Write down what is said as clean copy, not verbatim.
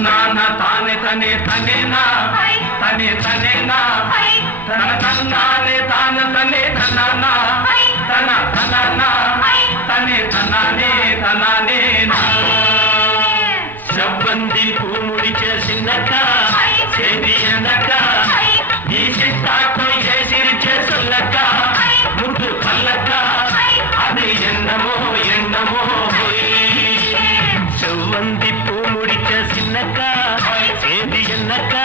తన్నాన తానే తనే తనేనా తనే తనేనా తన తన్నానే తాన తనే తన్నానా తన తననా తనే తనానే తనానేనా செவ்வந்தி பூ முடிச்ச சின்னக்கா சேதி என்னக்கா நீ சித்தாட்டம் ஏசிரிச்ச சொல்லக்கா முத்து பல்லக்கா அது என்னமோ என்னமோ செவ்வந்தி பூ முடிச்ச சின்னக்கா சேதி என்னக்கா